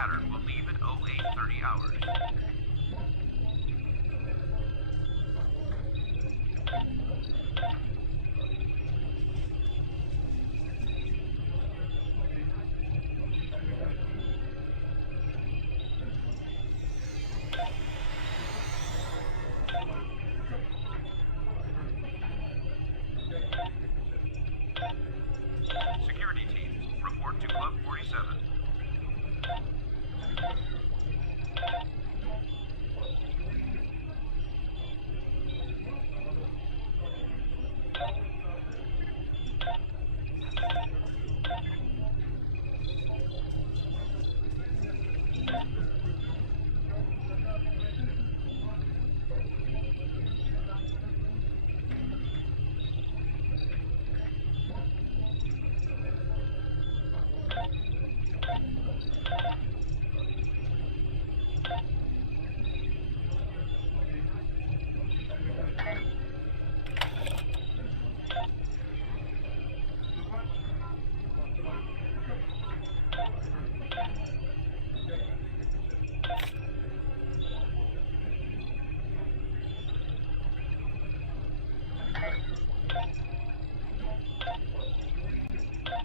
Saturn will leave at 0830 hours. Security teams, report to Club 47.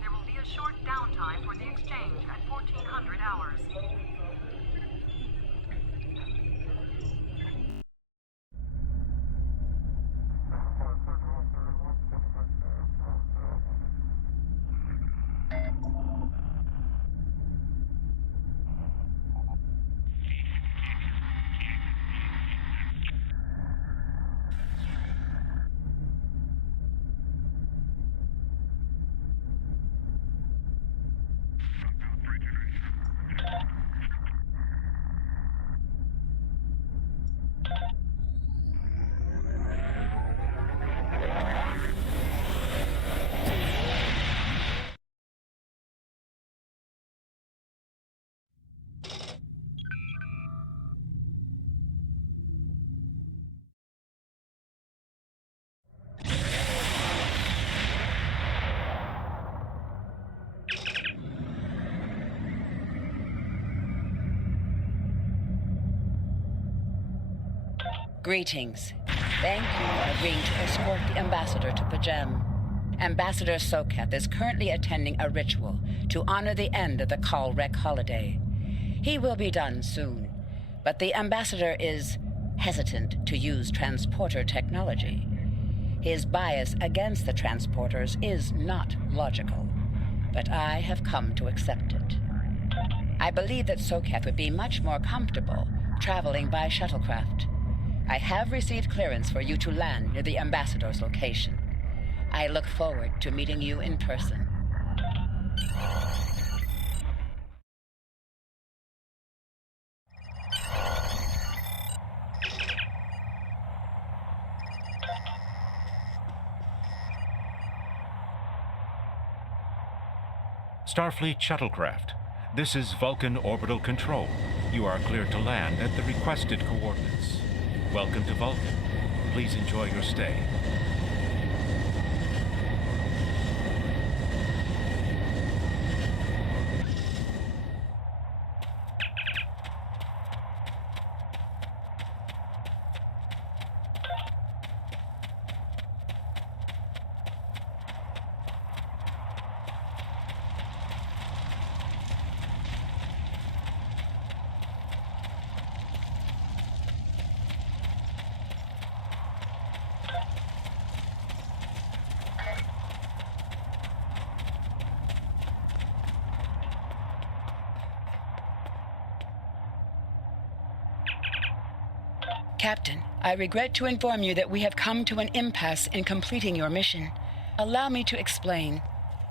There will be a short downtime for the exchange at 1400 hours. Greetings. Thank you for agreeing to escort the ambassador to Pajem. Ambassador Soketh is currently attending a ritual to honor the end of the Kalrek holiday. He will be done soon, but the ambassador is hesitant to use transporter technology. His bias against the transporters is not logical, but I have come to accept it. I believe that Soketh would be much more comfortable traveling by shuttlecraft. I have received clearance for you to land near the ambassador's location. I look forward to meeting you in person. Starfleet shuttlecraft. This is Vulcan Orbital Control. You are cleared to land at the requested coordinates. Welcome to Vulcan. Please enjoy your stay. Captain, I regret to inform you that we have come to an impasse in completing your mission. Allow me to explain.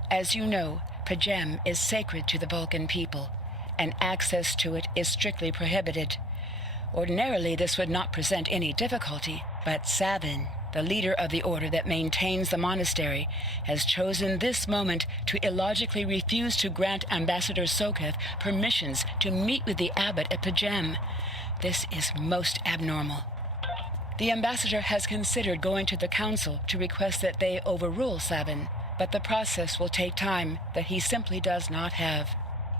As you know, Pajem is sacred to the Vulcan people, and access to it is strictly prohibited. Ordinarily, this would not present any difficulty, but Savin, the leader of the order that maintains the monastery, has chosen this moment to illogically refuse to grant Ambassador Soketh permissions to meet with the abbot at Pajem. This is most abnormal. The ambassador has considered going to the council to request that they overrule Savin, but the process will take time that he simply does not have.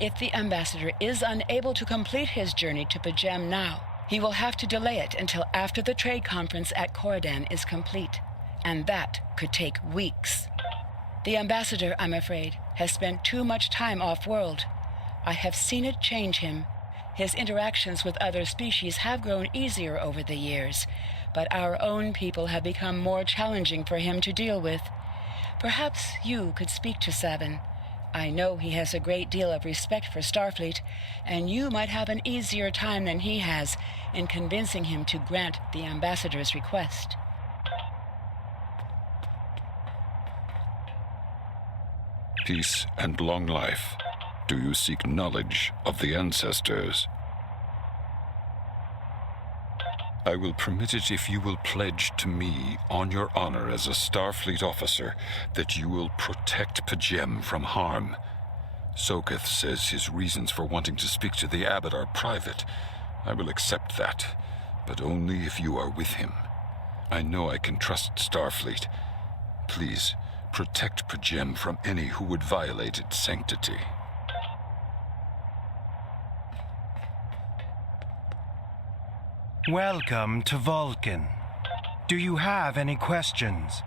If the ambassador is unable to complete his journey to Pajem now, he will have to delay it until after the trade conference at Corridan is complete, and that could take weeks. The ambassador, I'm afraid, has spent too much time off-world. I have seen it change him. His interactions with other species have grown easier over the years, but our own people have become more challenging for him to deal with. Perhaps you could speak to Sabin. I know he has a great deal of respect for Starfleet, and you might have an easier time than he has in convincing him to grant the ambassador's request. Peace and long life. Do you seek knowledge of the ancestors? I will permit it if you will pledge to me, on your honor as a Starfleet officer, that you will protect Pajem from harm. Soketh says his reasons for wanting to speak to the abbot are private. I will accept that, but only if you are with him. I know I can trust Starfleet. Please, protect Pajem from any who would violate its sanctity. Welcome to Vulcan. Do you have any questions?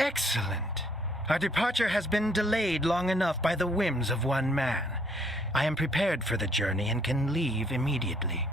Excellent. Our departure has been delayed long enough by the whims of one man. I am prepared for the journey and can leave immediately.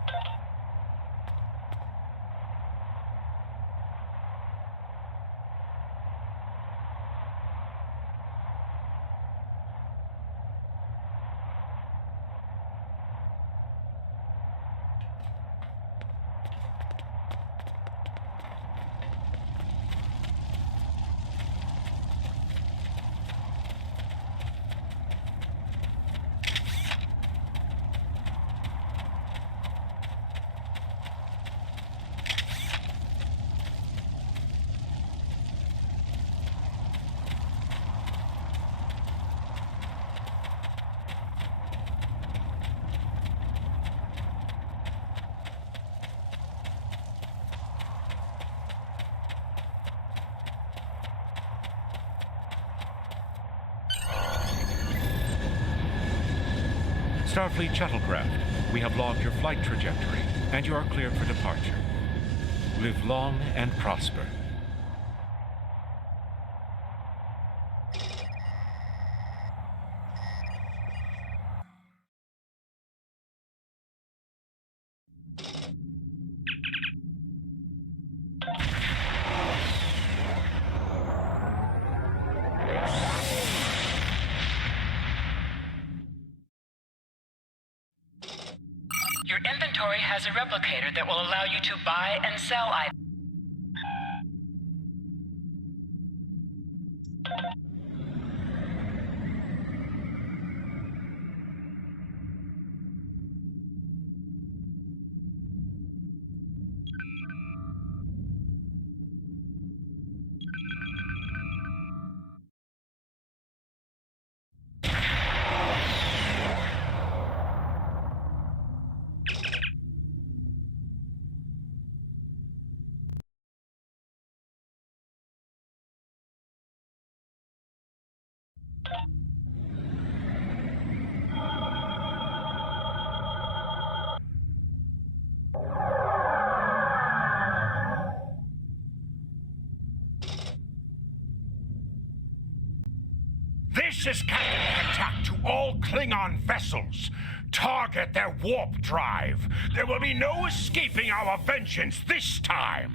Starfleet shuttlecraft, we have logged your flight trajectory, and you are cleared for departure. Live long and prosper. Your inventory has a replicator that will allow you to buy and sell items. This is Captain Attack to all Klingon vessels. Target their warp drive. There will be no escaping our vengeance this time.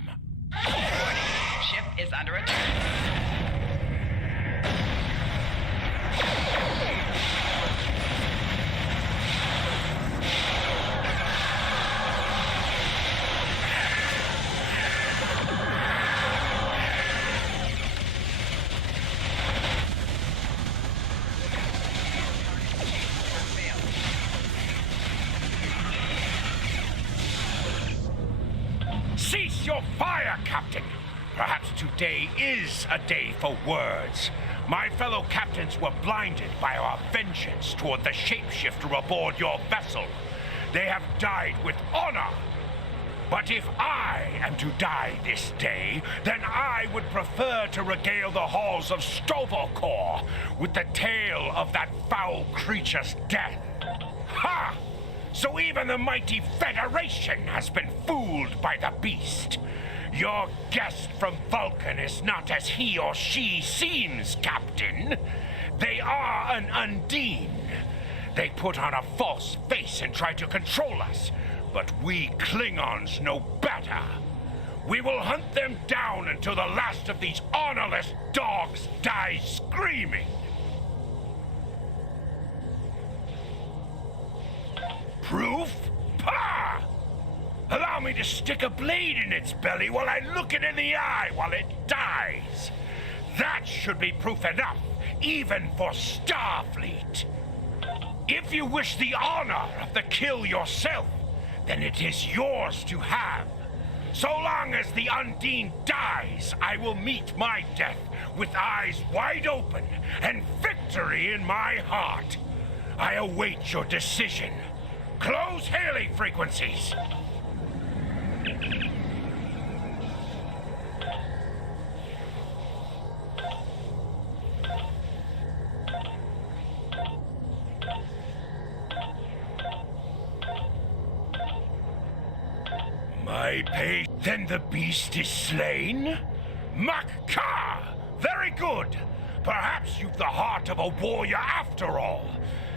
Ship is under attack. Cease your fire, Captain. Perhaps today is a day for words. My fellow captains were blinded by our vengeance toward the shapeshifter aboard your vessel. They have died with honor. But if I am to die this day, then I would prefer to regale the halls of Stovalkor with the tale of that foul creature's death. Ha! So even the mighty Federation has been fooled by the beast. Your guest from Vulcan is not as he or she seems, Captain. They are an Undine. They put on a false face and try to control us, but we Klingons know better. We will hunt them down until the last of these honorless dogs dies screaming. Proof? Pah! Allow me to stick a blade in its belly while I look it in the eye while it dies. That should be proof enough, even for Starfleet. If you wish the honor of the kill yourself, then it is yours to have. So long as the Undine dies, I will meet my death with eyes wide open and victory in my heart. I await your decision. Close hailing frequencies. My pay. Then the beast is slain? Makka! Very good. Perhaps you've the heart of a warrior after all.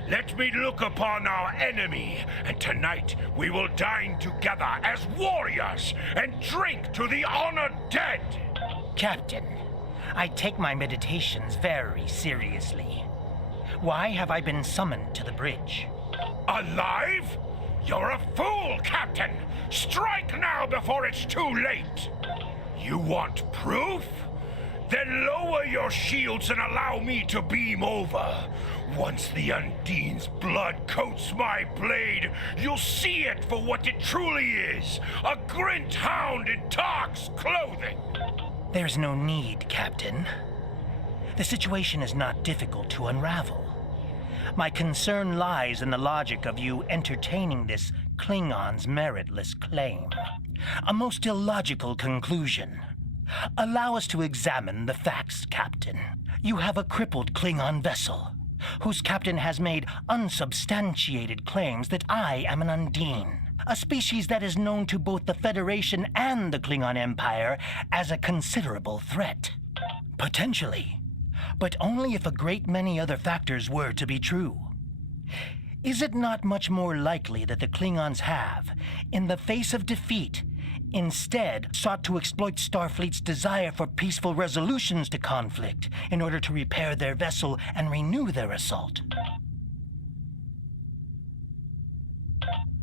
Let me look upon our enemy, and tonight we will dine together as warriors and drink to the honored dead. Captain, I take my meditations very seriously. Why have I been summoned to the bridge? Alive? You're a fool, Captain! Strike now before it's too late! You want proof? Then lower your shields and allow me to beam over. Once the Undine's blood coats my blade, you'll see it for what it truly is. A grint hound in Tark's clothing. There's no need, Captain. The situation is not difficult to unravel. My concern lies in the logic of you entertaining this Klingon's meritless claim. A most illogical conclusion. Allow us to examine the facts, Captain. You have a crippled Klingon vessel, whose captain has made unsubstantiated claims that I am an Undine, a species that is known to both the Federation and the Klingon Empire as a considerable threat. Potentially, but only if a great many other factors were to be true. Is it not much more likely that the Klingons have, in the face of defeat, instead sought to exploit Starfleet's desire for peaceful resolutions to conflict in order to repair their vessel and renew their assault?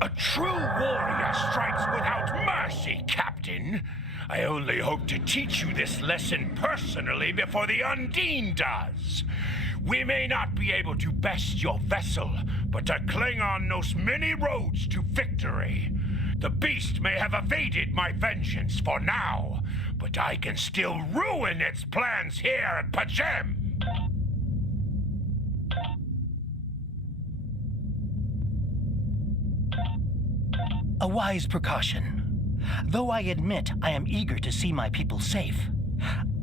A true warrior strikes without mercy, Captain. I only hope to teach you this lesson personally before the Undine does. We may not be able to best your vessel, but a Klingon knows many roads to victory. The beast may have evaded my vengeance for now, but I can still ruin its plans here at Pajem. A wise precaution. Though I admit I am eager to see my people safe,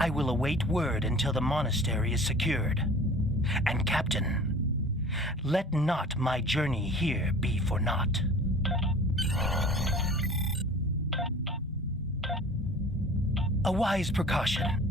I will await word until the monastery is secured. And Captain, let not my journey here be for naught. A wise precaution.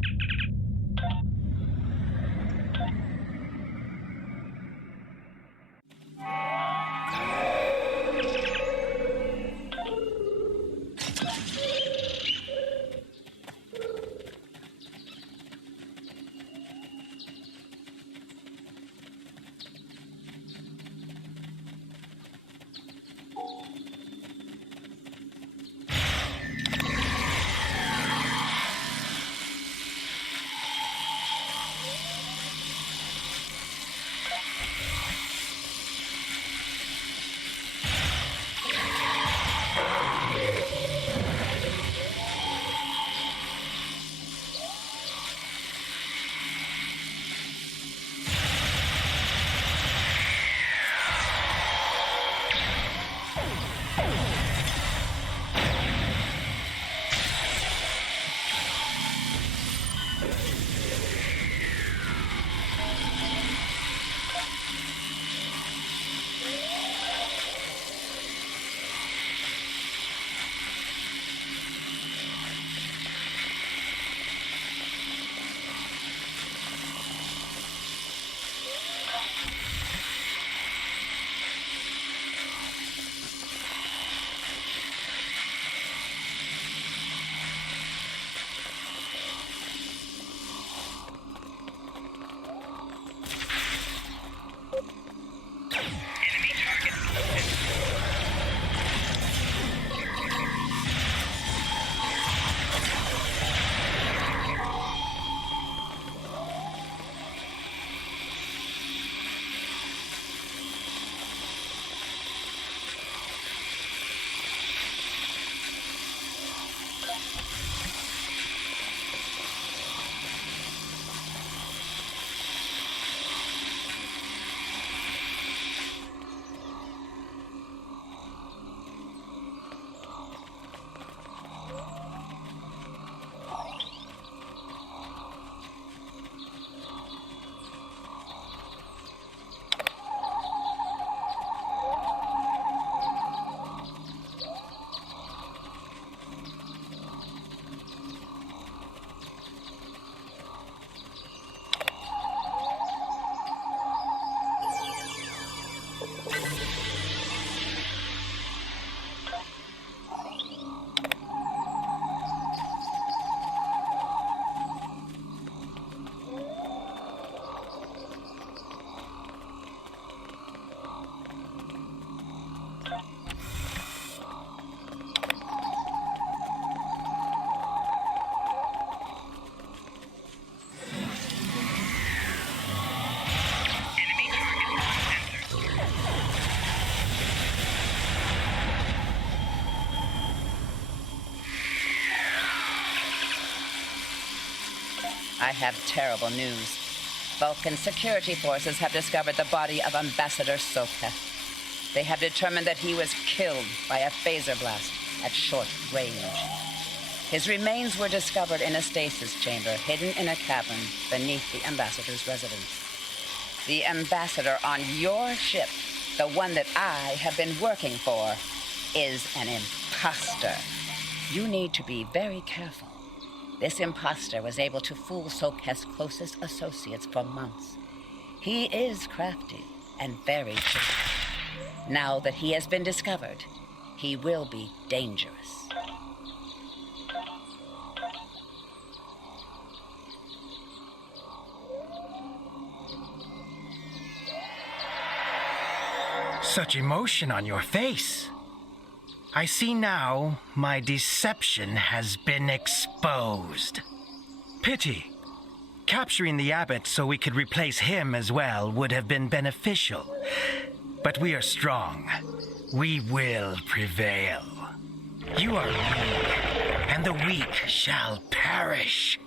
I have terrible news. Vulcan security forces have discovered the body of Ambassador Soketh. They have determined that he was killed by a phaser blast at short range. His remains were discovered in a stasis chamber hidden in a cavern beneath the Ambassador's residence. The Ambassador on your ship, the one that I have been working for, is an imposter. You need to be very careful. This imposter was able to fool Soketh's closest associates for months. He is crafty and very tricky. Now that he has been discovered, he will be dangerous. Such emotion on your face. I see now my deception has been exposed. Pity. Capturing the abbot so we could replace him as well would have been beneficial. But we are strong. We will prevail. You are weak, and the weak shall perish.